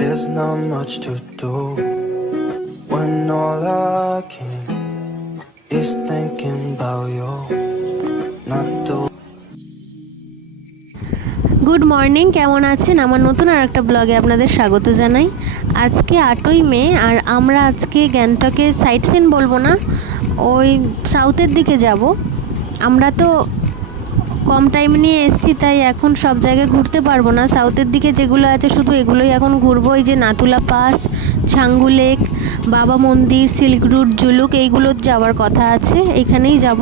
There's not much to do when all I can is thinking about you. Not the good morning, কেমন আছেন? আমার নতুন আর একটা ব্লগে আপনাদের স্বাগত জানাই। আজকে 8ই মে, আর আমরা আজকে গ্যাংটকে সাইট সিন বলবো না, ওই সাউথের দিকে যাব। আমরা তো কম টাইম নিয়ে এসেছি, তাই এখন সব জায়গায় ঘুরতে পারবো না। সাউথের দিকে যেগুলো আছে শুধু এগুলোই এখন ঘুরবো। এই যে নাতুলা পাস, ছাঙ্গু লেক, বাবা মন্দির, সিল্ক রুট, জুলুক, এইগুলো যাওয়ার কথা আছে, এইখানেই যাব।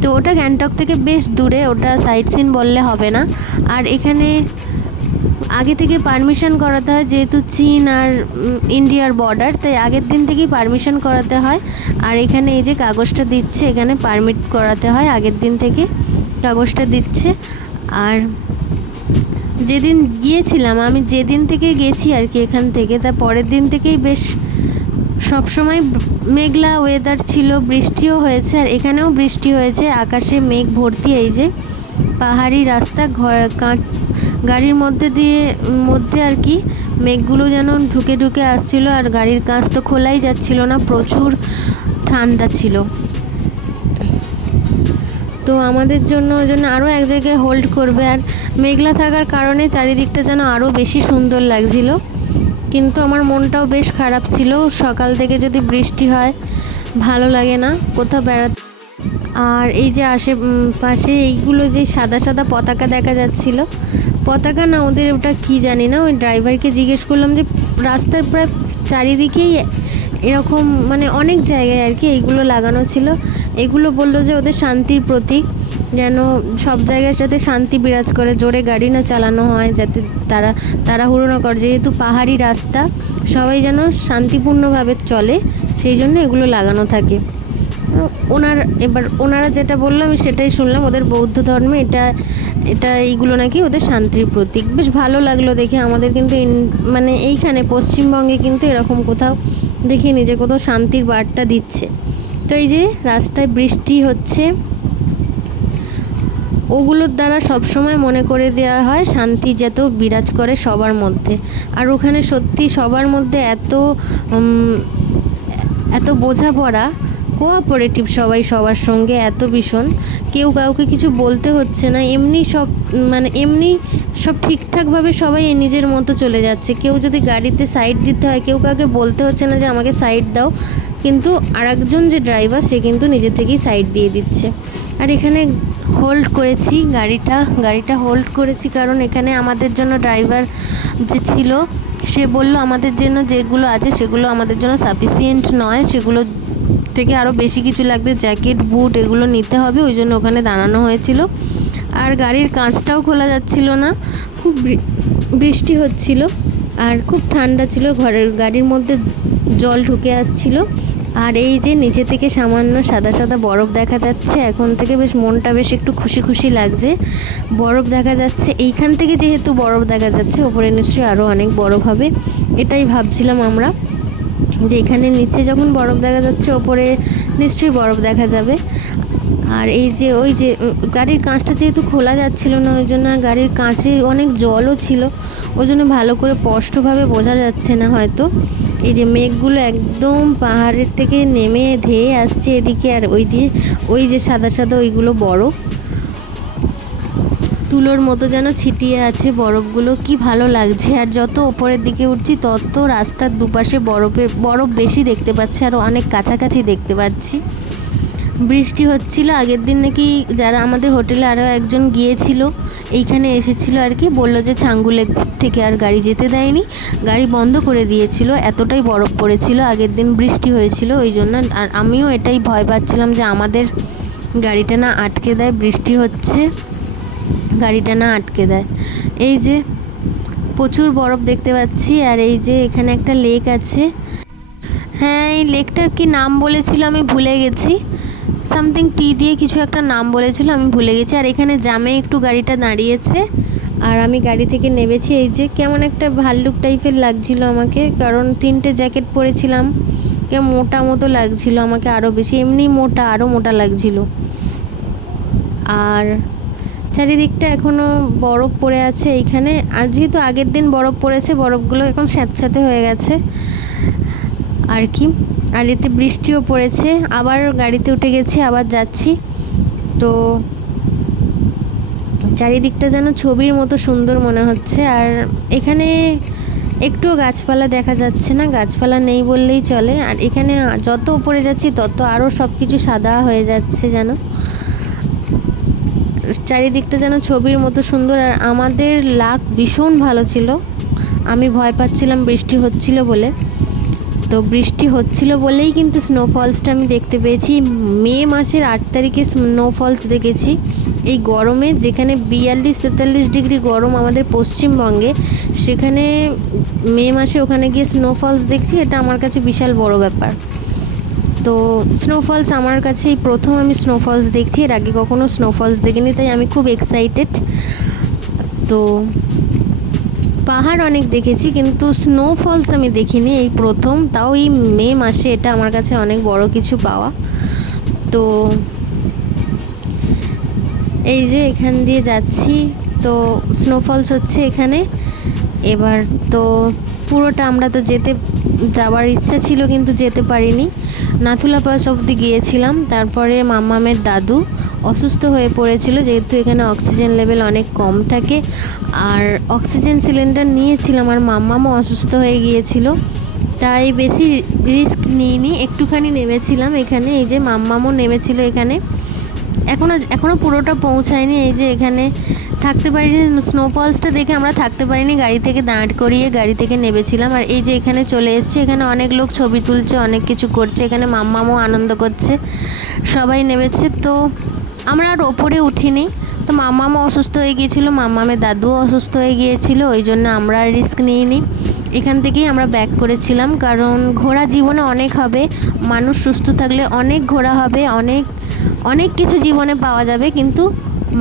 তো ওটা গ্যাংটক থেকে বেশ দূরে, ওটা সাইট সিন বললে হবে না। আর এখানে আগে থেকে পারমিশন করাতে হয়, যেহেতু চীন আর ইন্ডিয়ার বর্ডার, তাই আগের দিন থেকেই পারমিশন করাতে হয়। আর এখানে এই যে কাগজটা দিচ্ছে, এখানে পারমিট করাতে হয়, আগের দিন থেকে কাগজটা দিচ্ছে। আর যেদিন গিয়েছিলাম আমি, যেদিন থেকে গেছি আর কি এখান থেকে, তার পরের দিন থেকেই বেশ সবসময় মেঘলা ওয়েদার ছিল, বৃষ্টিও হয়েছে। আর এখানেও বৃষ্টি হয়েছে, আকাশে মেঘ ভর্তি। এই যে পাহাড়ি রাস্তা, গাড়ির মধ্যে আর কি মেঘগুলো যেন ঢুকে ঢুকে আসছিল। আর গাড়ির কাঁচ তো খোলাই যাচ্ছিল না, প্রচুর ঠান্ডা ছিল। তো আমাদের জন্য ওই জন্য আরও এক জায়গায় হোল্ড করবে। আর মেঘলা থাকার কারণে চারিদিকটা যেন আরও বেশি সুন্দর লাগছিল, কিন্তু আমার মনটাও বেশ খারাপ ছিল। সকাল থেকে যদি বৃষ্টি হয় ভালো লাগে না কোথাও বেড়াতে। আর এই যে পাশে এইগুলো যে সাদা সাদা পতাকা দেখা যাচ্ছিল, পতাকা না ওদের ওটা কি জানি না। ওই ড্রাইভারকে জিজ্ঞেস করলাম যে রাস্তার প্রায় চারিদিকেই এরকম মানে অনেক জায়গায় আর কি এইগুলো লাগানো ছিল। এগুলো বললো যে ওদের শান্তির প্রতীক, যেন সব জায়গার সাথে শান্তি বিরাজ করে, জোরে গাড়ি না চালানো হয়, যাতে তাড়াহুড়ো না করে, যেহেতু পাহাড়ি রাস্তা, সবাই যেন শান্তিপূর্ণভাবে চলে, সেই জন্য এগুলো লাগানো থাকে। ওনারা যেটা বললো আমি সেটাই শুনলাম। ওদের বৌদ্ধ ধর্মে এটা এইগুলো নাকি ওদের শান্তির প্রতীক। বেশ ভালো লাগলো দেখে। আমাদের কিন্তু মানে এইখানে পশ্চিমবঙ্গে কিন্তু এরকম কোথাও দেখিনি যে কোথাও শান্তির বার্তা দিচ্ছে। তো এই যে রাস্তায় বৃষ্টি হচ্ছে, ওগুলোর দ্বারা সবসময় মনে করে দেওয়া হয় শান্তি যাতে বিরাজ করে সবার মধ্যে। আর ওখানে সত্যি সবার মধ্যে এত বোঝাপড়া, কোঅপারেটিভ সবাই সবার সঙ্গে, এত ভীষণ, কেউ কাউকে কিছু বলতে হচ্ছে না, এমনি সব ঠিকঠাকভাবে সবাই নিজের মতো চলে যাচ্ছে। কেউ যদি গাড়িতে সাইড দিতে হয়, কেউ কাউকে বলতে হচ্ছে না যে আমাকে সাইড দাও, কিন্তু আরেকজন যে ড্রাইভার সে কিন্তু নিজে থেকেই সাইড দিয়ে দিচ্ছে। আর এখানে হোল্ড করেছি গাড়িটা হোল্ড করেছি, কারণ এখানে আমাদের জন্য ড্রাইভার যে ছিল সে বলল আমাদের জন্য যেগুলো আছে সেগুলো আমাদের জন্য সাফিসিয়েন্ট নয়, সেগুলো থেকে আরও বেশি কিছু লাগবে, জ্যাকেট, বুট, এগুলো নিতে হবে। ওই জন্য ওখানে দাঁড়ানো হয়েছিল। আর গাড়ির কাঁচটাও খোলা যাচ্ছিল না, খুব বৃষ্টি হচ্ছিল আর খুব ঠান্ডা ছিল, গাড়ির মধ্যে জল ঢুকে আসছিল। আর এই যে নিচে থেকে সামান্য সাদা সাদা বরফ দেখা যাচ্ছে, এখন থেকে বেশ মনটা বেশ একটু খুশি খুশি লাগছে। বরফ দেখা যাচ্ছে এইখান থেকে, যেহেতু বরফ দেখা যাচ্ছে, ওপরে নিশ্চয়ই আরও অনেক বরফ হবে, এটাই ভাবছিলাম আমরা, যে এখানে নিচে যখন বরফ দেখা যাচ্ছে ওপরে নিশ্চয়ই বরফ দেখা যাবে। আর এই যে ওই যে গাড়ির কাঁচটা যেহেতু খোলা যাচ্ছিল না, ওই জন্য গাড়ির কাঁচে অনেক জলও ছিল, ওই জন্য ভালো করে স্পষ্টভাবে বোঝা যাচ্ছে না হয়তো। এই যে মেঘগুলো একদম পাহাড়ের থেকে নেমে ধেয়ে আসছে এদিকে, আর ওই যে সাদা সাদা ওইগুলো বরফ, তুলোর মতো যেন ছিটিয়ে আছে বরফগুলো, কি ভালো লাগছে। আর যত ওপরের দিকে উঠছি তত রাস্তার দুপাশে বরফ বেশি দেখতে পাচ্ছি, আরও অনেক কাছাকাছি দেখতে পাচ্ছি। বৃষ্টি হচ্ছিল। আগের দিন নাকি যারা আমাদের হোটেলে আরও একজন গিয়েছিল, এইখানে এসেছিল আর কি, বললো যে ছাঙ্গু লেক থেকে আর গাড়ি যেতে দেয়নি, গাড়ি বন্ধ করে দিয়েছিল, এতটাই বরফ পড়েছিল আগের দিন, বৃষ্টি হয়েছিল ওই জন্য। আর আমিও এটাই ভয় পাচ্ছিলাম যে আমাদের গাড়িটা না আটকে দেয়, বৃষ্টি হচ্ছে, গাড়িটা না আটকে দেয়। এই যে প্রচুর বরফ দেখতে পাচ্ছি। আর এই যে এখানে একটা লেক আছে, হ্যাঁ এই লেকটার কি নাম বলেছিল আমি ভুলে গেছি, সামথিং টি দিয়ে কিছু একটা নাম বলেছিল, আমি ভুলে গেছি। আর এখানে জামে একটু গাড়িটা দাঁড়িয়েছে, আর আমি গাড়ি থেকে নেমেছি। এই যে কেমন একটা ভাল্লুক টাইপের লাগছিল আমাকে, কারণ 3টে জ্যাকেট পরেছিলাম, কেমন মোটা মতো লাগছিল আমাকে, আরও বেশি, এমনি মোটা, আরও মোটা লাগছিল। আর চারিদিকটা এখনও বরফ পড়ে আছে এইখানে। আর যেহেতু আগের দিন বরফ পড়েছে, বরফগুলো এখন স্যাঁতস্যাঁতে হয়ে গেছে আর কি। আর এতে বৃষ্টিও পড়েছে। আবার গাড়িতে উঠে গেছি, আবার যাচ্ছি। তো চারিদিকটা যেন ছবির মতো সুন্দর মনে হচ্ছে। আর এখানে একটুও গাছপালা দেখা যাচ্ছে না, গাছপালা নেই বললেই চলে। আর এখানে যত উপরে যাচ্ছি তত আরও সব কিছু সাদা হয়ে যাচ্ছে যেন। চারিদিকটা যেন ছবির মতো সুন্দর। আর আমাদের লাক ভীষণ ভালো ছিল। আমি ভয় পাচ্ছিলাম বৃষ্টি হচ্ছিল বলে, তো বৃষ্টি হচ্ছিল বলেই কিন্তু স্নোফলসটা আমি দেখতে পেয়েছি। মে মাসের 8 তারিখে স্নোফলস দেখেছি। এই গরমে, যেখানে 42-43 ডিগ্রি গরম আমাদের পশ্চিমবঙ্গে, সেখানে মে মাসে ওখানে গিয়ে স্নোফলস দেখছি, এটা আমার কাছে বিশাল বড় ব্যাপার। তো স্নোফলস আমার কাছে এই প্রথম আমি স্নোফলস দেখছি, এর আগে কখনো স্নোফলস দেখিনি, তাই আমি খুব এক্সাইটেড। তো পাহাড় অনেক দেখেছি কিন্তু স্নোফলস আমি দেখিনি, এই প্রথম, তাও এই মে মাসে। এটা আমার কাছে অনেক বড় কিছু পাওয়া। তো এই যে এখান দিয়ে যাচ্ছি, তো স্নোফলস হচ্ছে এখানে। এবার তো পুরোটা আমরা তো যাওয়ার ইচ্ছা ছিল কিন্তু যেতে পারিনি। নাথুলা পাস অবধি গিয়েছিলাম। তারপরে মাম্মামের দাদু অসুস্থ হয়ে পড়েছিল, যেহেতু এখানে অক্সিজেন লেভেল অনেক কম থাকে। আর অক্সিজেন সিলিন্ডার নিয়েছিলাম, আর মাম্মামও অসুস্থ হয়ে গিয়েছিল, তাই বেশি রিস্ক নিইনি, একটুখানি নেমেছিলাম এখানে। এই যে মাম্মামও নেমেছিল এখানে। এখনও পুরোটা পৌঁছায়নি। এই যে এখানে থাকতে পারিনি, স্নোফলসটা দেখে আমরা থাকতে পারিনি, গাড়ি থেকে দাঁড় করিয়ে গাড়ি থেকে নেমেছিলাম। আর এই যে এখানে চলে এসেছি, এখানে অনেক লোক ছবি তুলছে, অনেক কিছু করছে। এখানে মাম্মামও আনন্দ করছে, সবাই নেমেছে। তো আমরা আর ওপরে উঠিনি। তো মাম্মামও অসুস্থ হয়ে গিয়েছিলো, মাম্মামের দাদুও অসুস্থ হয়ে গিয়েছিল, ওই জন্য আমরা আর রিস্ক নিইনি। এখান থেকেই আমরা ব্যাক করেছিলাম, কারণ ঘোরা জীবনে অনেক হবে। মানুষ সুস্থ থাকলে অনেক ঘোরা হবে, অনেক অনেক কিছু জীবনে পাওয়া যাবে, কিন্তু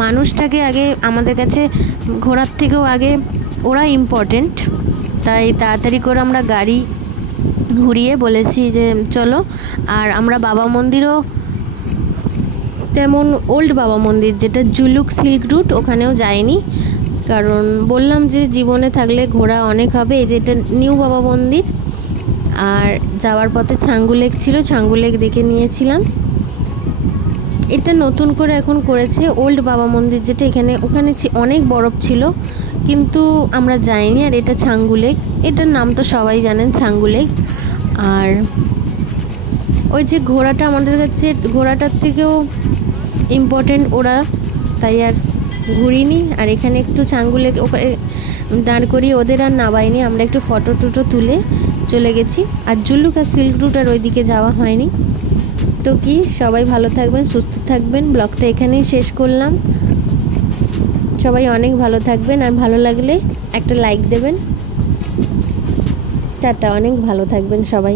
মানুষটাকে আগে, আমাদের কাছে ঘোরার থেকেও আগে ওরা ইম্পর্টেন্ট। তাই তাড়াতাড়ি করে আমরা গাড়ি ঘুরিয়ে বলেছি যে চলো। আর আমরা বাবা মন্দিরও, তেমন ওল্ড বাবা মন্দির যেটা জুলুক সিল্ক রুট, ওখানেও যাইনি, কারণ বললাম যে জীবনে থাকলে ঘোরা অনেক হবে। এই যে এটা নিউ বাবা মন্দির। আর যাওয়ার পথে ছাঙ্গু লেক ছিল, ছাঙ্গু লেক দেখে নিয়েছিলাম। এটা নতুন করে এখন করেছে ওল্ড বাবা মন্দির যেটা, ওখানে অনেক বরফ ছিল কিন্তু আমরা যাইনি। আর এটা ছাঙ্গু লেক, এটার নাম তো সবাই জানেন, ছাঙ্গু লেক। আর ওই যে ঘোড়াটা আমাদের কাছে, ঘোড়াটার থেকেও ইম্পর্টেন্ট ওরা, তাই আর ঘুরিনি। আর এখানে একটু ছাঙ্গু লেক ওখানে দাঁড় করিয়ে ওদের আর নামাইনি, আমরা একটু ফটো টুটো তুলে চলে গেছি। আর জুলুক আর সিল্ক রুট আর ওইদিকে যাওয়া হয়নি। তো কি, সবাই ভালো থাকবেন, সুস্থ থাকবেন। ব্লগটা এখানেই শেষ করলাম। সবাই অনেক ভালো থাকবেন, আর ভালো লাগলে একটা লাইক দেবেন। টাটা, অনেক ভালো থাকবেন সবাই।